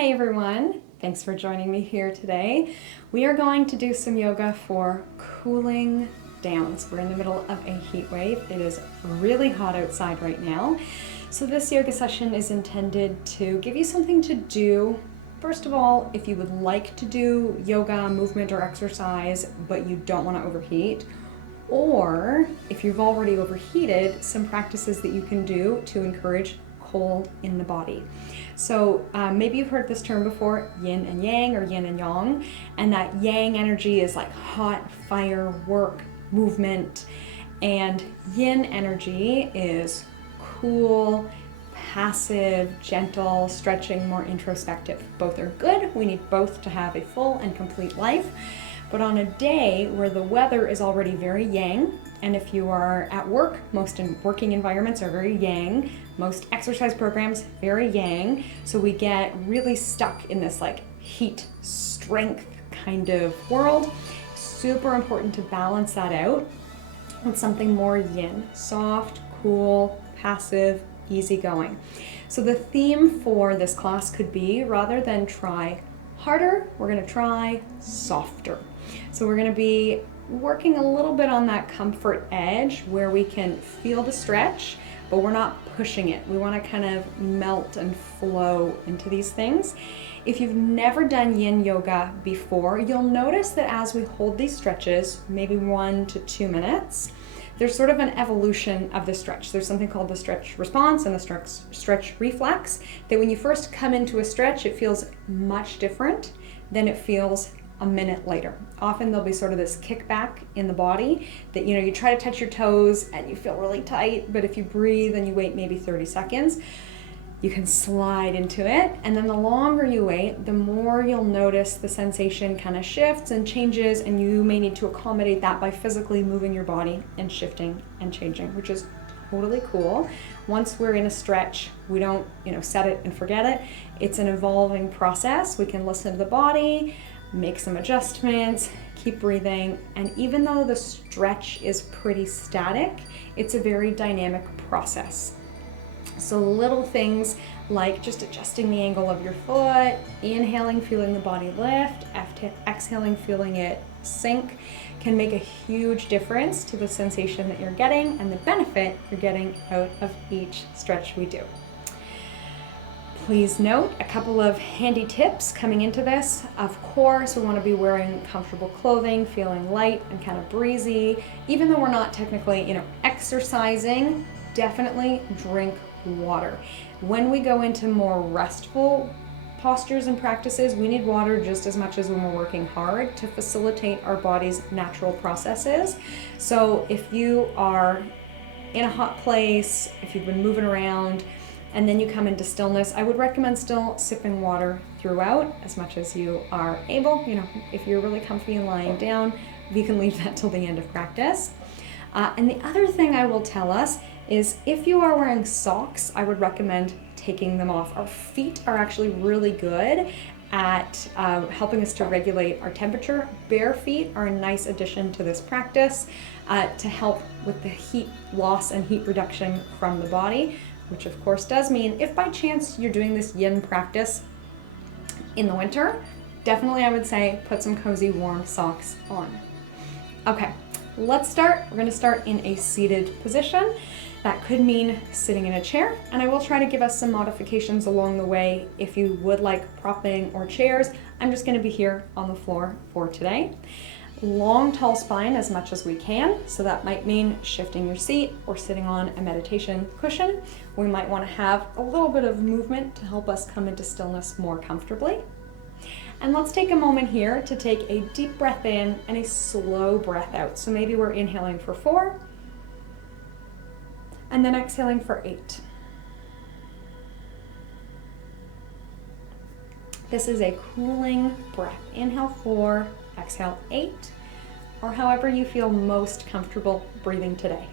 Hey everyone, thanks for joining me here today. We are going to do some yoga for cooling downs. We're in the middle of a heat wave. It is really hot outside right now. So this yoga session is intended to give you something to do. First of all, if you would like to do yoga, movement, or exercise, but you don't want to overheat, or if you've already overheated, some practices that you can do to encourage cold in the body. So maybe you've heard this term before, yin and yang or yin and yang, and that yang energy is like hot, fire, work, movement, and yin energy is cool, passive, gentle, stretching, more introspective. Both are good. We need both to have a full and complete life. But on a day where the weather is already very yang, and if you are at work, most working environments are very yang, most exercise programs very yang, so we get really stuck in this like heat, strength kind of world. Super important to balance that out with something more yin, soft, cool, passive, easygoing. So the theme for this class could be, rather than try harder, we're going to try softer. So we're going to be working a little bit on that comfort edge where we can feel the stretch, but we're not pushing it. We want to kind of melt and flow into these things. If you've never done yin yoga before, you'll notice that as we hold these stretches, maybe 1 to 2 minutes, there's sort of an evolution of the stretch. There's something called the stretch response and the stretch reflex, that when you first come into a stretch, it feels much different than it feels a minute later. Often there'll be sort of this kickback in the body that, you try to touch your toes and you feel really tight, but if you breathe and you wait maybe 30 seconds, you can slide into it. And then the longer you wait, the more you'll notice the sensation kind of shifts and changes, and you may need to accommodate that by physically moving your body and shifting and changing, which is totally cool. Once we're in a stretch, we don't, set it and forget it. It's an evolving process. We can listen to the body, make some adjustments, keep breathing, and even though the stretch is pretty static, it's a very dynamic process. So little things like just adjusting the angle of your foot, inhaling, feeling the body lift, exhaling, feeling it sink, can make a huge difference to the sensation that you're getting and the benefit you're getting out of each stretch we do. Please note a couple of handy tips coming into this. Of course, we want to be wearing comfortable clothing, feeling light and kind of breezy. Even though we're not technically, exercising, definitely drink water. When we go into more restful postures and practices, we need water just as much as when we're working hard to facilitate our body's natural processes. So if you are in a hot place, if you've been moving around, and then you come into stillness, I would recommend still sipping water throughout as much as you are able. If you're really comfy and lying down, you can leave that till the end of practice. And the other thing I will tell us is if you are wearing socks, I would recommend taking them off. Our feet are actually really good at helping us to regulate our temperature. Bare feet are a nice addition to this practice to help with the heat loss and heat reduction from the body, which of course does mean if by chance you're doing this yin practice in the winter, definitely I would say put some cozy warm socks on. Okay, let's start. We're going to start in a seated position. That could mean sitting in a chair, and I will try to give us some modifications along the way. If you would like propping or chairs, I'm just going to be here on the floor for today. Long, tall spine as much as we can, so that might mean shifting your seat or sitting on a meditation cushion. We might want to have a little bit of movement to help us come into stillness more comfortably. And let's take a moment here to take a deep breath in and a slow breath out. So maybe we're inhaling for 4, and then exhaling for 8. This is a cooling breath. Inhale 4, exhale 8, or however you feel most comfortable breathing today.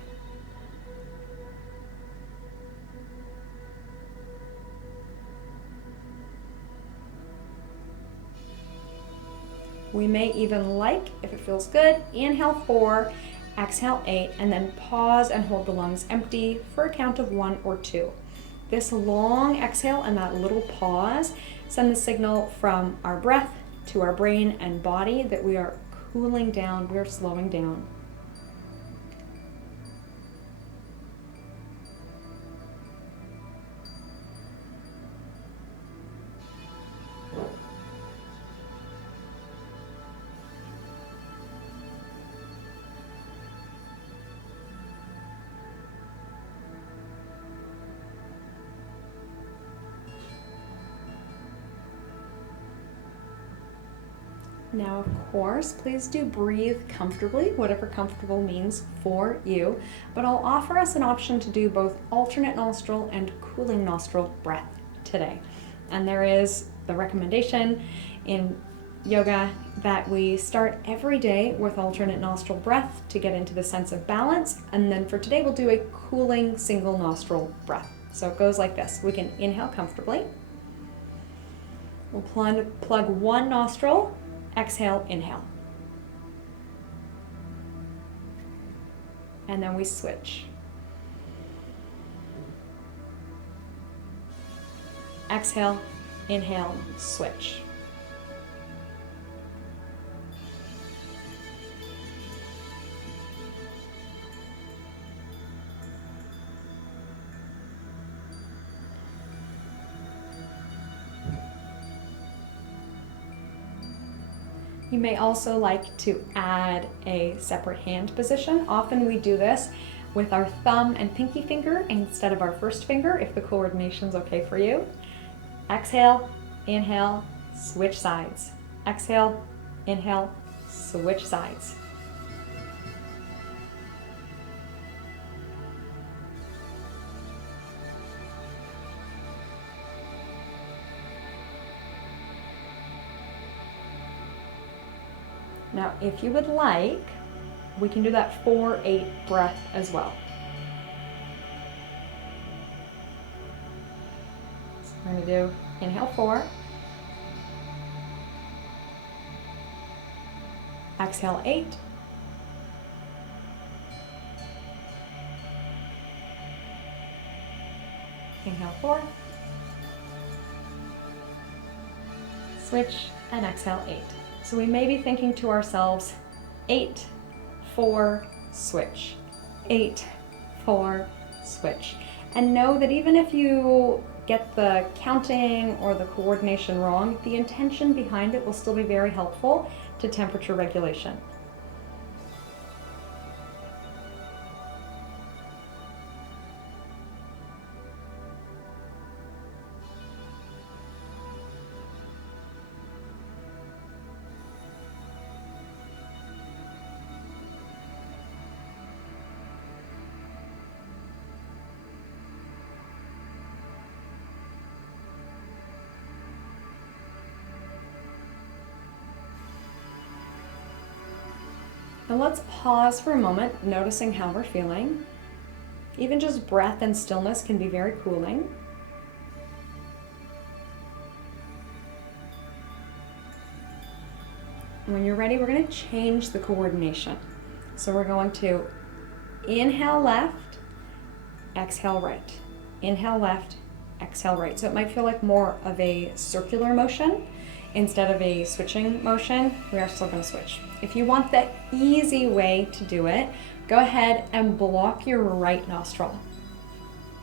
We may even if it feels good, inhale 4, exhale 8, and then pause and hold the lungs empty for a count of 1 or 2. This long exhale and that little pause send the signal from our breath to our brain and body that we are cooling down, we're slowing down. Now, of course, please do breathe comfortably, whatever comfortable means for you, but I'll offer us an option to do both alternate nostril and cooling nostril breath today. And there is the recommendation in yoga that we start every day with alternate nostril breath to get into the sense of balance, and then for today we'll do a cooling single nostril breath. So it goes like this. We can inhale comfortably. We'll plug one nostril. Exhale, inhale. And then we switch. Exhale, inhale, switch. You may also like to add a separate hand position. Often we do this with our thumb and pinky finger instead of our first finger, if the coordination's okay for you. Exhale, inhale, switch sides. Exhale, inhale, switch sides. Now, if you would like, we can do that 4-8 breath as well. So we're going to do inhale 4, exhale 8, inhale 4, switch, and exhale 8. So we may be thinking to ourselves, 8, 4, switch. 8, 4, switch. And know that even if you get the counting or the coordination wrong, the intention behind it will still be very helpful to temperature regulation. Now let's pause for a moment, noticing how we're feeling. Even just breath and stillness can be very cooling. When you're ready, we're going to change the coordination. So we're going to inhale left, exhale right. Inhale left, exhale right. So it might feel like more of a circular motion instead of a switching motion. We are still going to switch. If you want the easy way to do it, go ahead and block your right nostril.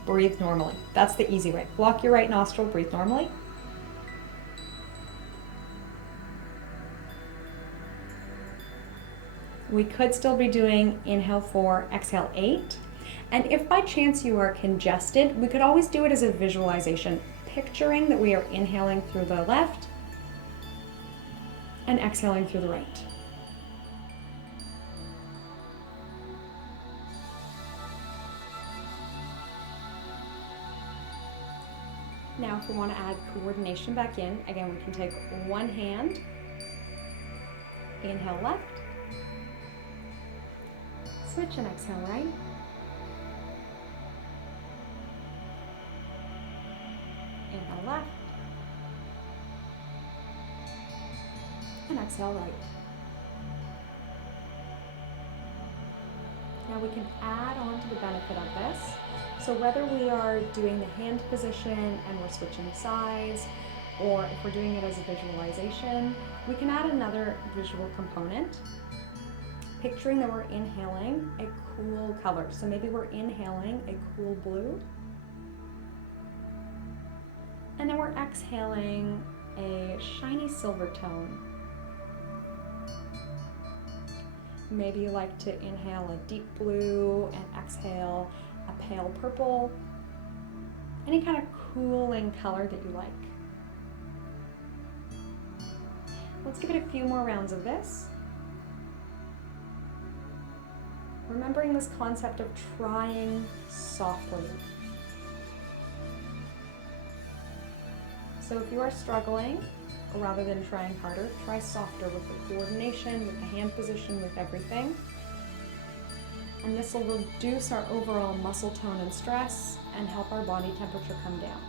Breathe normally. That's the easy way. Block your right nostril, breathe normally. We could still be doing inhale 4, exhale 8. And if by chance you are congested, we could always do it as a visualization, picturing that we are inhaling through the left and exhaling through the right. Now, if we want to add coordination back in, again, we can take one hand, inhale left, switch and exhale right, inhale left, and exhale right. Now we can add on to the benefit of this. So whether we are doing the hand position and we're switching sides, or if we're doing it as a visualization, we can add another visual component, picturing that we're inhaling a cool color. So maybe we're inhaling a cool blue, and then we're exhaling a shiny silver tone. Maybe you like to inhale a deep blue and exhale a pale purple. Any kind of cooling color that you like. Let's give it a few more rounds of this. Remembering this concept of trying softly. So if you are struggling, rather than trying harder, try softer with the coordination, with the hand position, with everything. And this will reduce our overall muscle tone and stress and help our body temperature come down.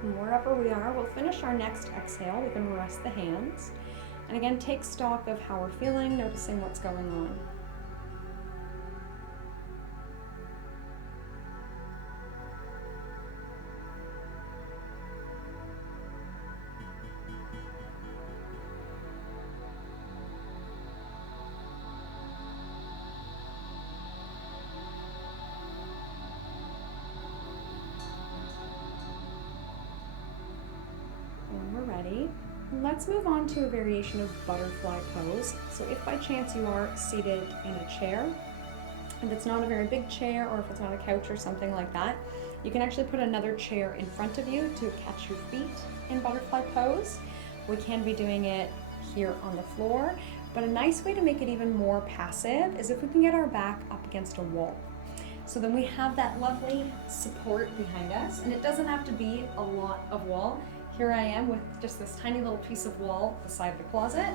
And wherever we are, we'll finish our next exhale. We can rest the hands. And again, take stock of how we're feeling, noticing what's going on. When we're ready, let's move on to a variation of butterfly pose. So if by chance you are seated in a chair, and it's not a very big chair, or if it's not a couch or something like that, you can actually put another chair in front of you to catch your feet in butterfly pose. We can be doing it here on the floor, but a nice way to make it even more passive is if we can get our back up against a wall. So then we have that lovely support behind us, and it doesn't have to be a lot of wall. Here I am with just this tiny little piece of wall beside the closet.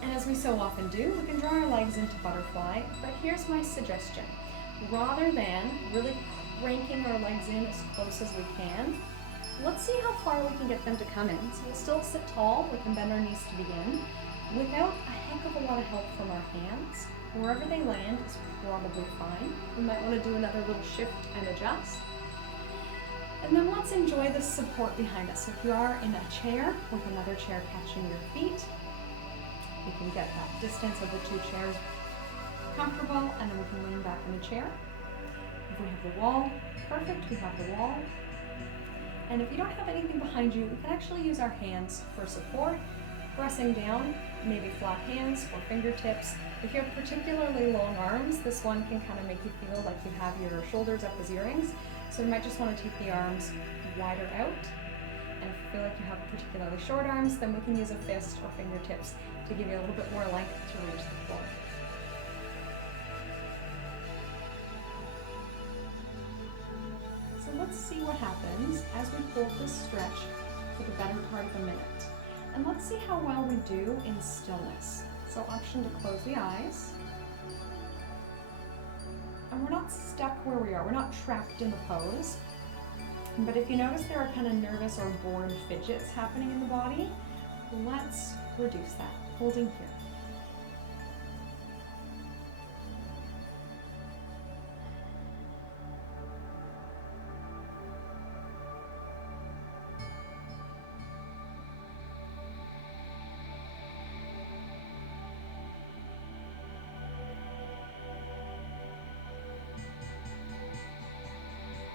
And as we so often do, we can draw our legs into butterfly, but here's my suggestion. Rather than really cranking our legs in as close as we can, let's see how far we can get them to come in. So we'll still sit tall, we can bend our knees to begin, without a heck of a lot of help from our hands. Wherever they land is probably fine. We might want to do another little shift and adjust. And then let's enjoy the support behind us. So if you are in a chair with another chair catching your feet, we can get that distance of the two chairs comfortable, and then we can lean back in the chair. If we have the wall, perfect, we have the wall. And if you don't have anything behind you, we can actually use our hands for support, pressing down, maybe flat hands or fingertips. If you have particularly long arms, this one can kind of make you feel like you have your shoulders up as earrings. So you might just want to take the arms wider out. And if you feel like you have particularly short arms, then we can use a fist or fingertips to give you a little bit more length to reach the floor. So let's see what happens as we hold this stretch for the better part of a minute. And let's see how well we do in stillness. So option to close the eyes. And we're not stuck where we are. We're not trapped in the pose. But if you notice there are kind of nervous or bored fidgets happening in the body, let's reduce that, holding here.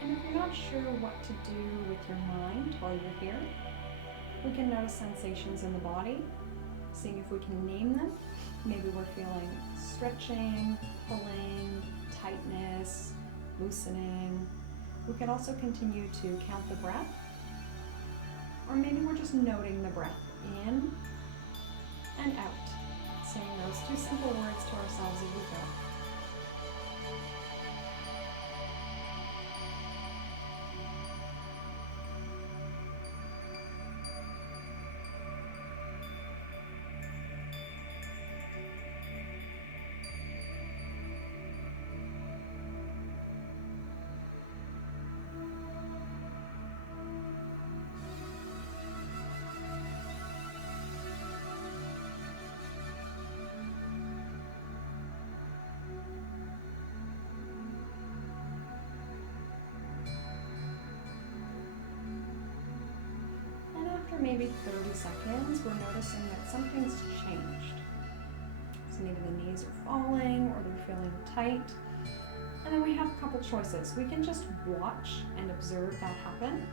And if you're not sure what to do with your mind while you're here, we can notice sensations in the body, seeing if we can name them. Maybe we're feeling stretching, pulling, tightness, loosening. We can also continue to count the breath, or maybe we're just noting the breath in and out, saying those two simple words to ourselves as we go. maybe 30 seconds, we're noticing that something's changed. So maybe the knees are falling or they're feeling tight. And then we have a couple choices. We can just watch and observe that happen,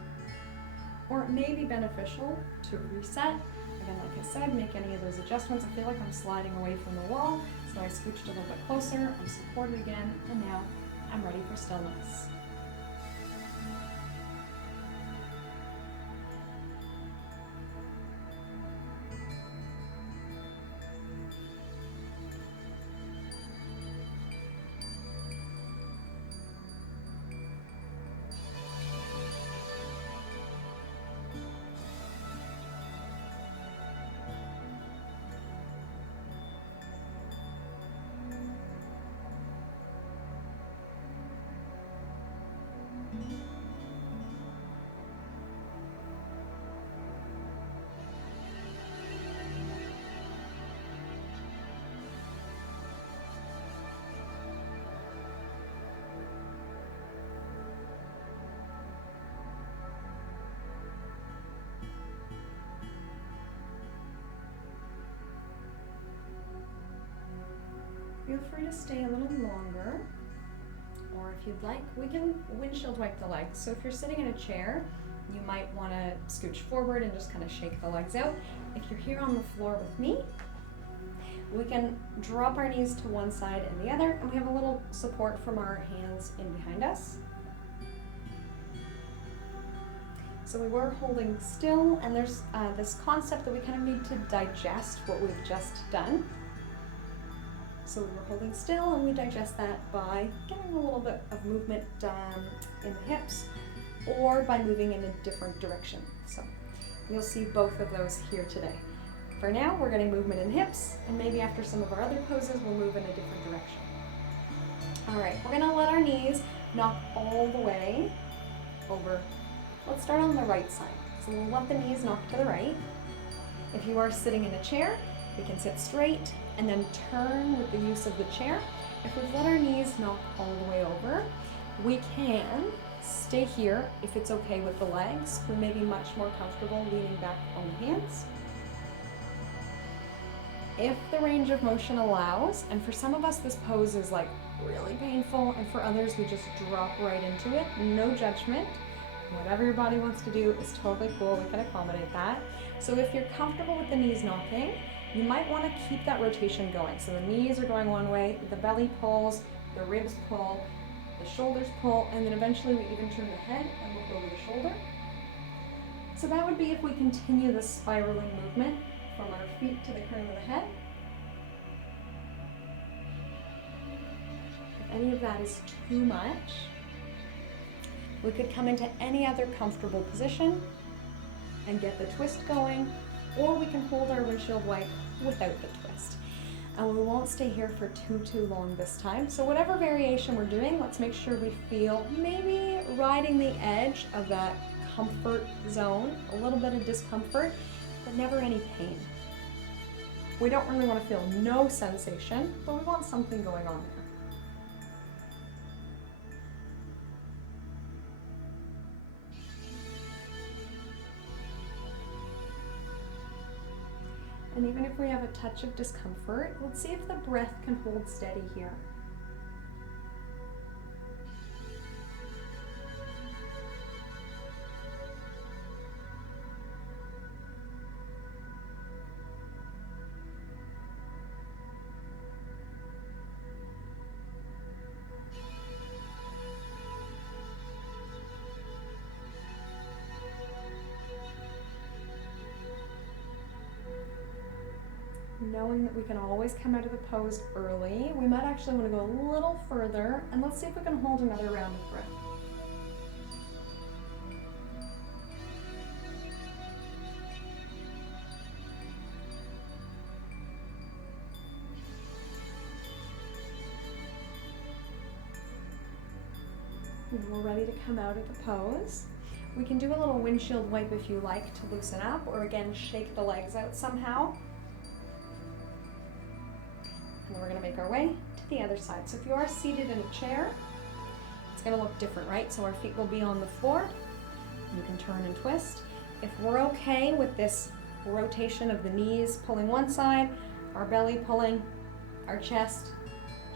or it may be beneficial to reset. Again, like I said, make any of those adjustments. I feel like I'm sliding away from the wall, so I scooched a little bit closer, I'm supported again, and now I'm ready for stillness. Feel free to stay a little longer, or if you'd like, we can windshield wipe the legs. So if you're sitting in a chair, you might want to scooch forward and just kind of shake the legs out. If you're here on the floor with me, we can drop our knees to one side and the other, and we have a little support from our hands in behind us. So we were holding still, and there's this concept that we kind of need to digest what we've just done. So we were holding still, and we digest that by getting a little bit of movement in the hips, or by moving in a different direction. So you'll see both of those here today. For now, we're getting movement in hips, and maybe after some of our other poses, we'll move in a different direction. All right, we're gonna let our knees knock all the way over. Let's start on the right side. So we'll let the knees knock to the right. If you are sitting in a chair, we can sit straight and then turn with the use of the chair. If we've let our knees knock all the way over, we can stay here if it's okay with the legs. We may be much more comfortable leaning back on the hands. If the range of motion allows, and for some of us this pose is like really painful, and for others we just drop right into it, no judgment. Whatever your body wants to do is totally cool, we can accommodate that. So if you're comfortable with the knees knocking, you might want to keep that rotation going. So the knees are going one way, the belly pulls, the ribs pull, the shoulders pull, and then eventually we even turn the head and look over the shoulder. So that would be if we continue the spiraling movement from our feet to the crown of the head. If any of that is too much, we could come into any other comfortable position and get the twist going, or we can hold our windshield wipe without the twist. And we won't stay here for too long this time. So whatever variation we're doing, let's make sure we feel maybe riding the edge of that comfort zone, a little bit of discomfort, but never any pain. We don't really want to feel no sensation, but we want something going on there. And even if we have a touch of discomfort, let's see if the breath can hold steady here. Knowing that we can always come out of the pose early, we might actually want to go a little further, and let's see if we can hold another round of breath. And we're ready to come out of the pose. We can do a little windshield wipe if you like to loosen up, or again, shake the legs out somehow. And we're going to make our way to the other side. So if you are seated in a chair, it's going to look different, right? So our feet will be on the floor. You can turn and twist. If we're okay with this rotation of the knees pulling one side, our belly pulling, our chest,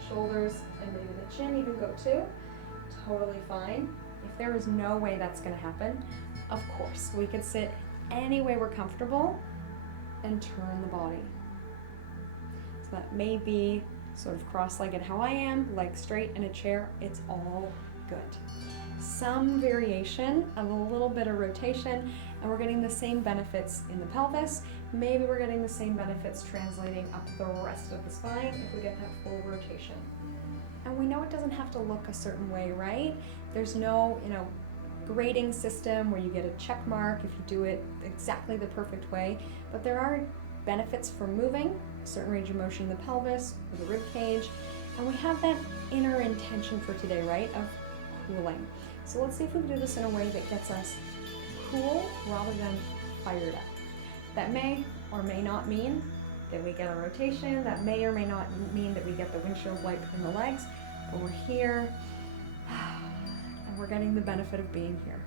shoulders, and maybe the chin even go too, totally fine. If there is no way that's going to happen, of course, we could sit any way we're comfortable and turn the body. So that may be sort of cross-legged how I am, legs straight in a chair, it's all good. Some variation of a little bit of rotation, and we're getting the same benefits in the pelvis. Maybe we're getting the same benefits translating up the rest of the spine if we get that full rotation. And we know it doesn't have to look a certain way, right? There's no, grading system where you get a check mark if you do it exactly the perfect way, but there are benefits for moving, a certain range of motion in the pelvis or the rib cage, and we have that inner intention for today, right, of cooling. So let's see if we can do this in a way that gets us cool rather than fired up. That may or may not mean that we get a rotation, that may or may not mean that we get the windshield wipe in the legs, but we're here and we're getting the benefit of being here.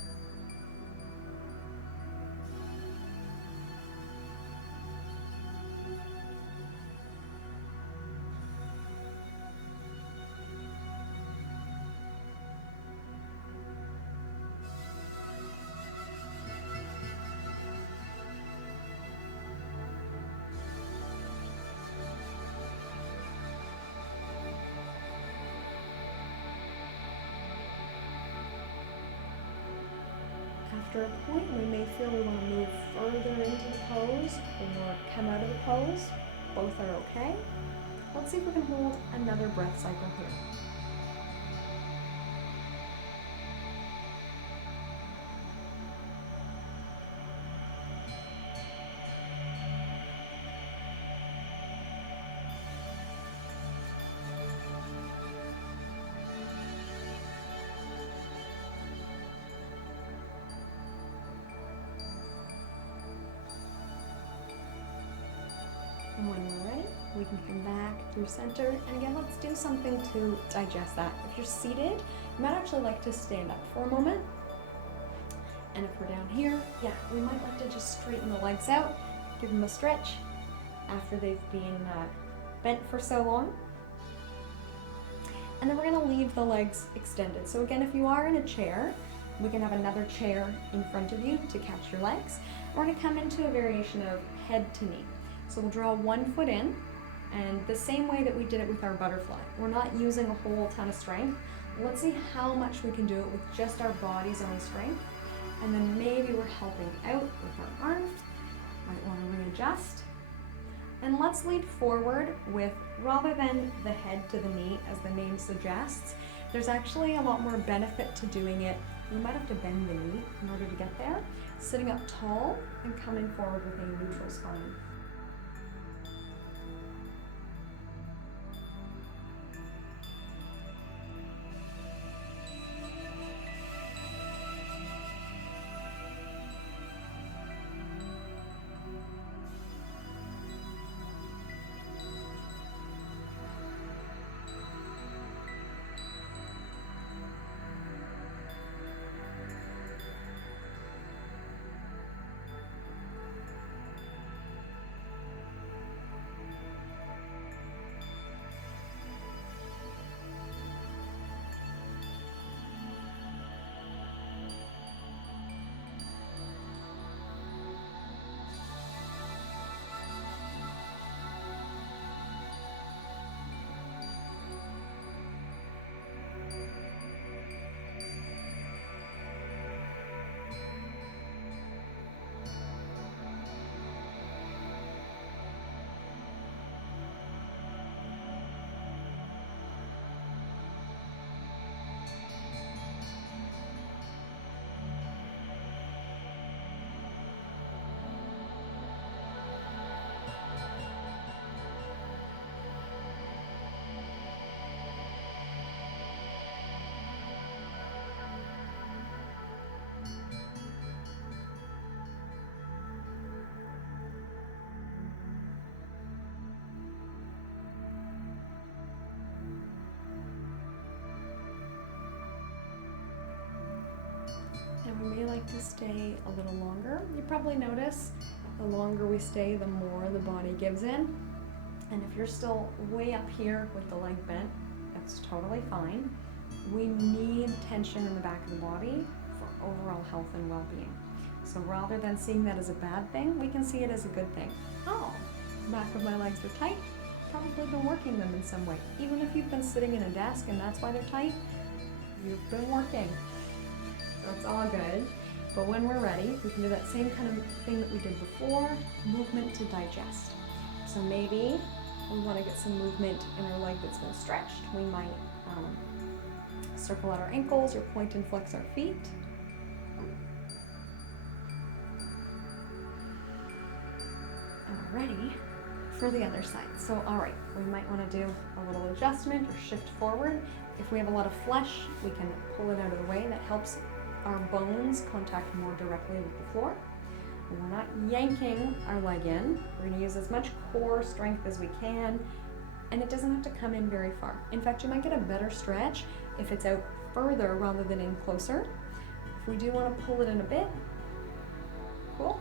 After a point, we may feel we want to move further into the pose or come out of the pose. Both are okay. Let's see if we can hold another breath cycle here. And when we're ready, we can come back through center. And again, let's do something to digest that. If you're seated, you might actually like to stand up for a moment. And if we're down here, we might like to just straighten the legs out, give them a stretch after they've been bent for so long. And then we're gonna leave the legs extended. So again, if you are in a chair, we can have another chair in front of you to catch your legs. We're gonna come into a variation of head to knee. So we'll draw one foot in, and the same way that we did it with our butterfly. We're not using a whole ton of strength. Let's see how much we can do it with just our body's own strength. And then maybe we're helping out with our arms. Might want to readjust. And let's lead forward with, rather than the head to the knee, as the name suggests, there's actually a lot more benefit to doing it. You might have to bend the knee in order to get there. Sitting up tall and coming forward with a neutral spine. And we may like to stay a little longer. You probably notice the longer we stay, the more the body gives in. And if you're still way up here with the leg bent, that's totally fine. We need tension in the back of the body for overall health and well-being. So rather than seeing that as a bad thing, we can see it as a good thing. Oh, the back of my legs are tight. Probably been working them in some way. Even if you've been sitting in a desk and that's why they're tight, you've been working. So it's all good. But when we're ready, we can do that same kind of thing that we did before, movement to digest. So maybe we want to get some movement in our leg that's been stretched. We might circle out our ankles or point and flex our feet. And we're ready for the other side. So all right, we might want to do a little adjustment or shift forward. If we have a lot of flesh, we can pull it out of the way. That helps our bones contact more directly with the floor. And we're not yanking our leg in. We're going to use as much core strength as we can, and it doesn't have to come in very far. In fact, you might get a better stretch if it's out further rather than in closer. If we do want to pull it in a bit, cool.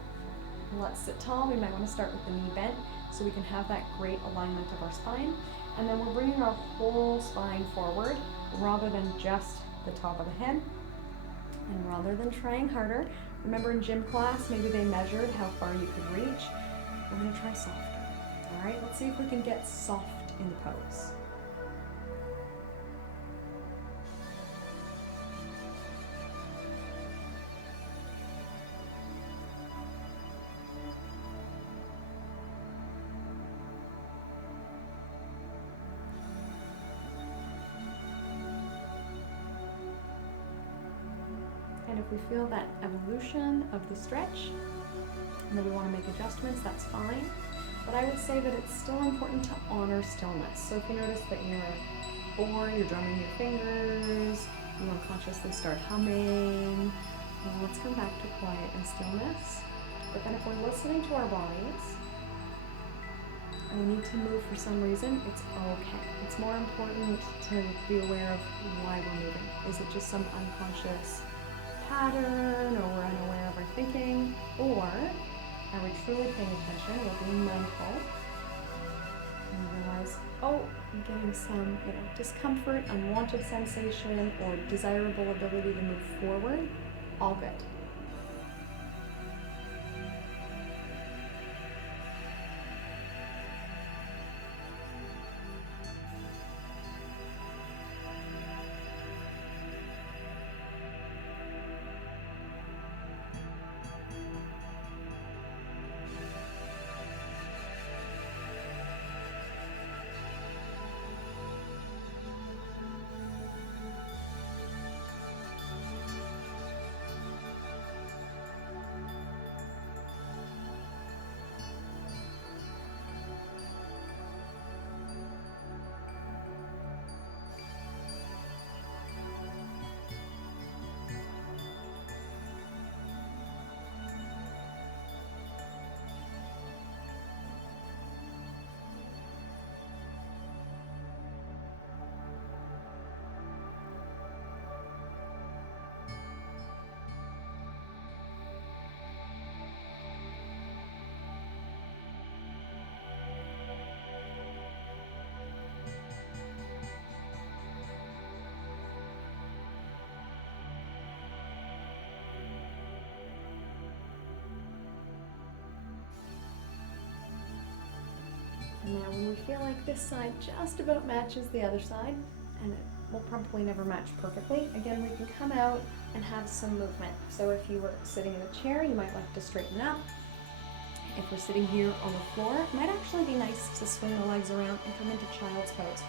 Let's sit tall. We might want to start with the knee bent so we can have that great alignment of our spine. And then we're bringing our whole spine forward rather than just the top of the head. And rather than trying harder, remember in gym class, maybe they measured how far you could reach. We're going to try softer. All right, let's see if we can get soft in the pose. And if we feel that evolution of the stretch, and then we want to make adjustments, that's fine. But I would say that it's still important to honor stillness. So if you notice that you're bored, you're drumming your fingers, you unconsciously start humming, well, let's come back to quiet and stillness. But then if we're listening to our bodies, and we need to move for some reason, it's okay. It's more important to be aware of why we're moving. Is it just some unconscious pattern, or we're unaware of our thinking, or are we truly paying attention? We're being mindful and realize, oh, I'm getting some discomfort, unwanted sensation, or desirable ability to move forward. All good. And now when we feel like this side just about matches the other side, and it will probably never match perfectly, again, we can come out and have some movement. So if you were sitting in a chair, you might like to straighten up. If we're sitting here on the floor, it might actually be nice to swing the legs around and come into child's pose.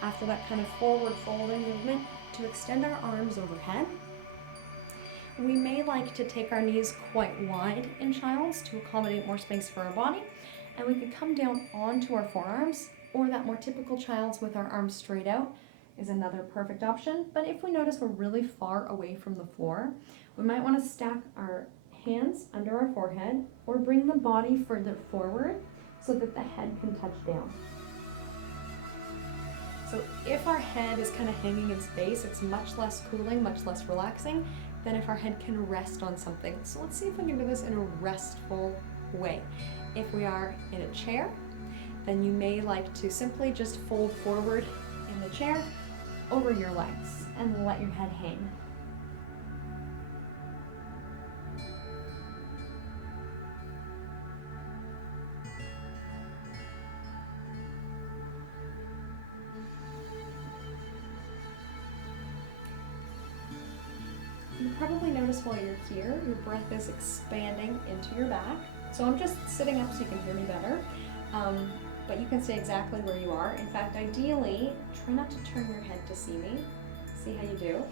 After that kind of forward folding movement, to extend our arms overhead. We may like to take our knees quite wide in child's to accommodate more space for our body. And we could come down onto our forearms, or that more typical child's with our arms straight out is another perfect option. But if we notice we're really far away from the floor, we might want to stack our hands under our forehead or bring the body further forward so that the head can touch down. So if our head is kind of hanging in space, it's much less cooling, much less relaxing than if our head can rest on something. So let's see if we can do this in a restful way. If we are in a chair, then you may like to simply just fold forward in the chair over your legs and let your head hang. You probably notice while you're here, your breath is expanding into your back. So I'm just sitting up so you can hear me better. But you can stay exactly where you are. In fact, ideally, try not to turn your head to see me. See how you do.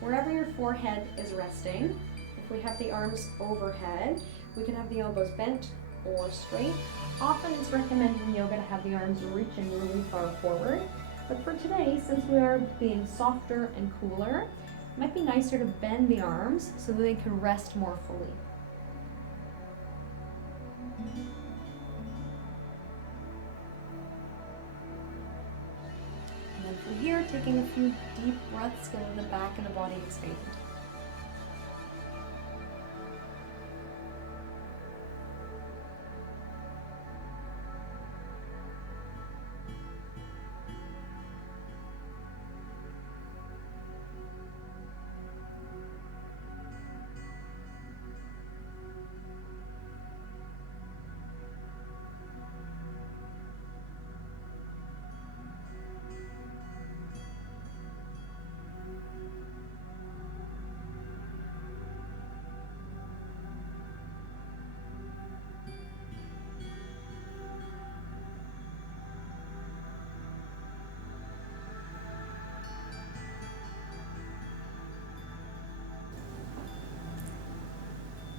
Wherever your forehead is resting, if we have the arms overhead, we can have the elbows bent or straight. Often it's recommended in yoga to have the arms reaching really far forward. But for today, since we are being softer and cooler, it might be nicer to bend the arms so that they can rest more fully. And then from here, taking a few deep breaths, feeling the back and the body expand.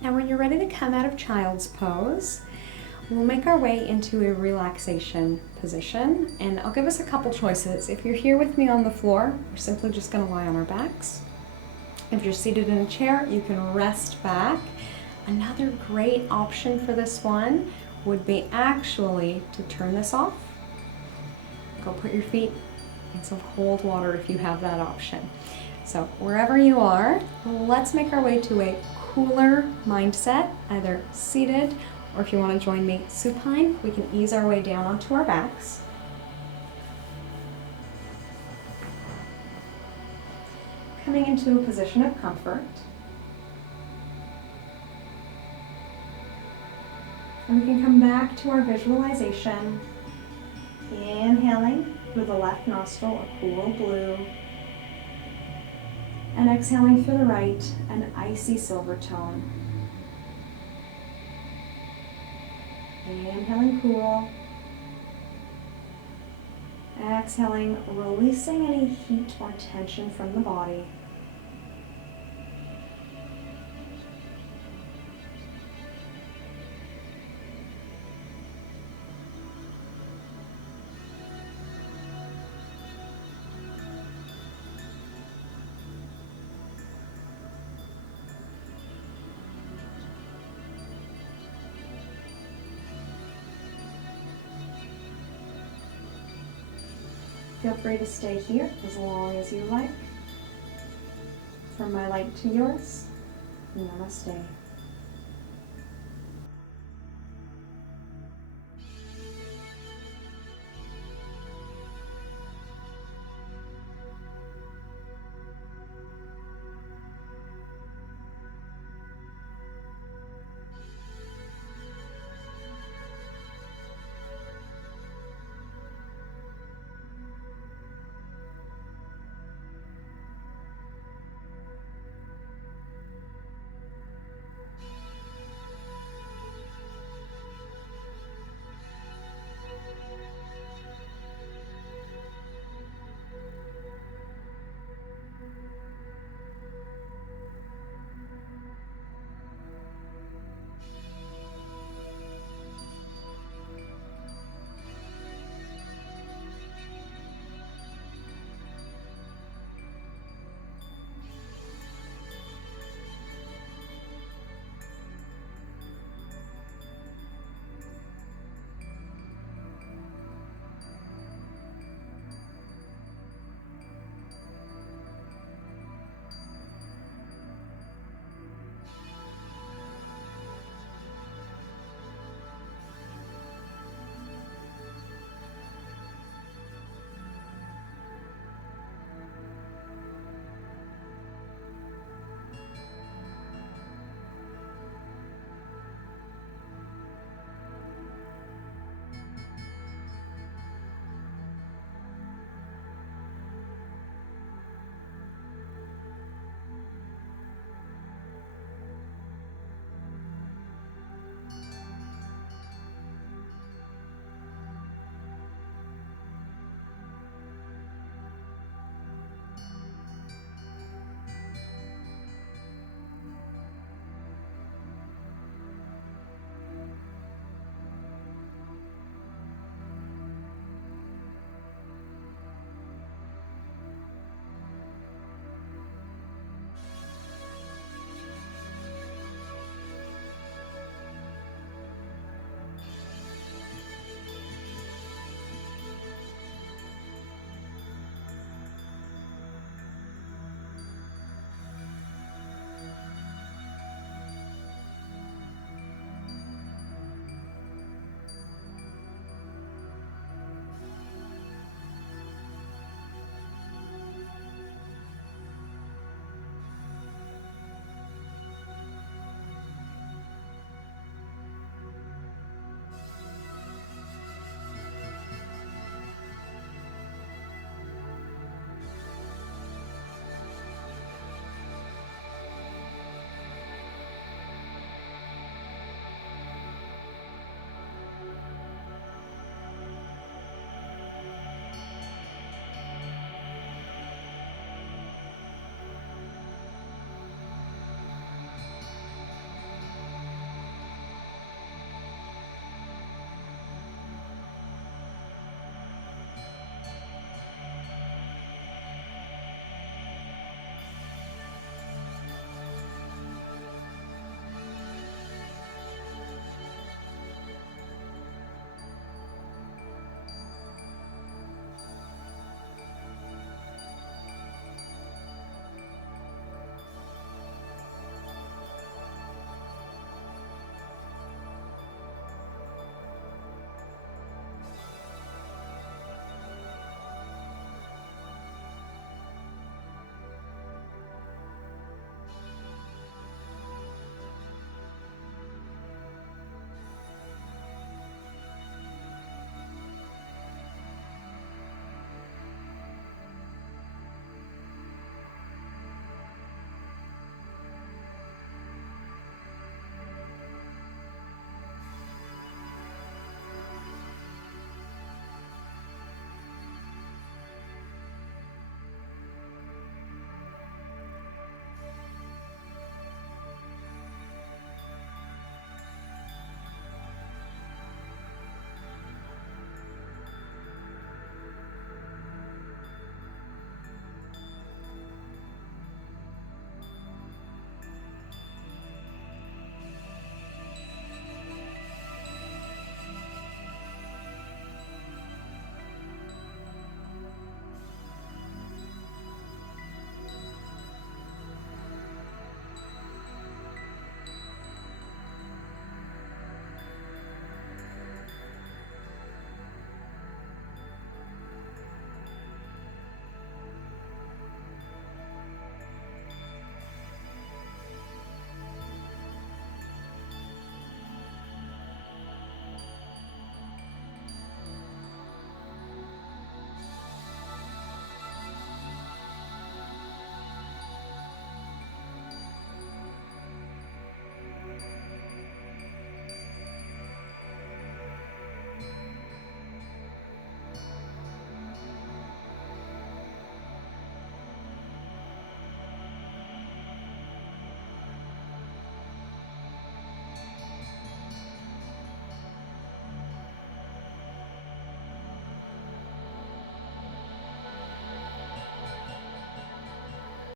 Now when you're ready to come out of child's pose, we'll make our way into a relaxation position, and I'll give us a couple choices. If you're here with me on the floor, we're simply just going to lie on our backs. If you're seated in a chair, you can rest back. Another great option for this one would be actually to turn this off. Go put your feet in some cold water if you have that option. So wherever you are, let's make our way to a cooler mindset, either seated or if you want to join me supine, we can ease our way down onto our backs. Coming into a position of comfort. And we can come back to our visualization, inhaling through the left nostril, a cool blue, and exhaling through the right, an icy silver tone. Inhaling cool, exhaling, releasing any heat or tension from the body. Feel free to stay here as long as you like. From my light to yours, namaste.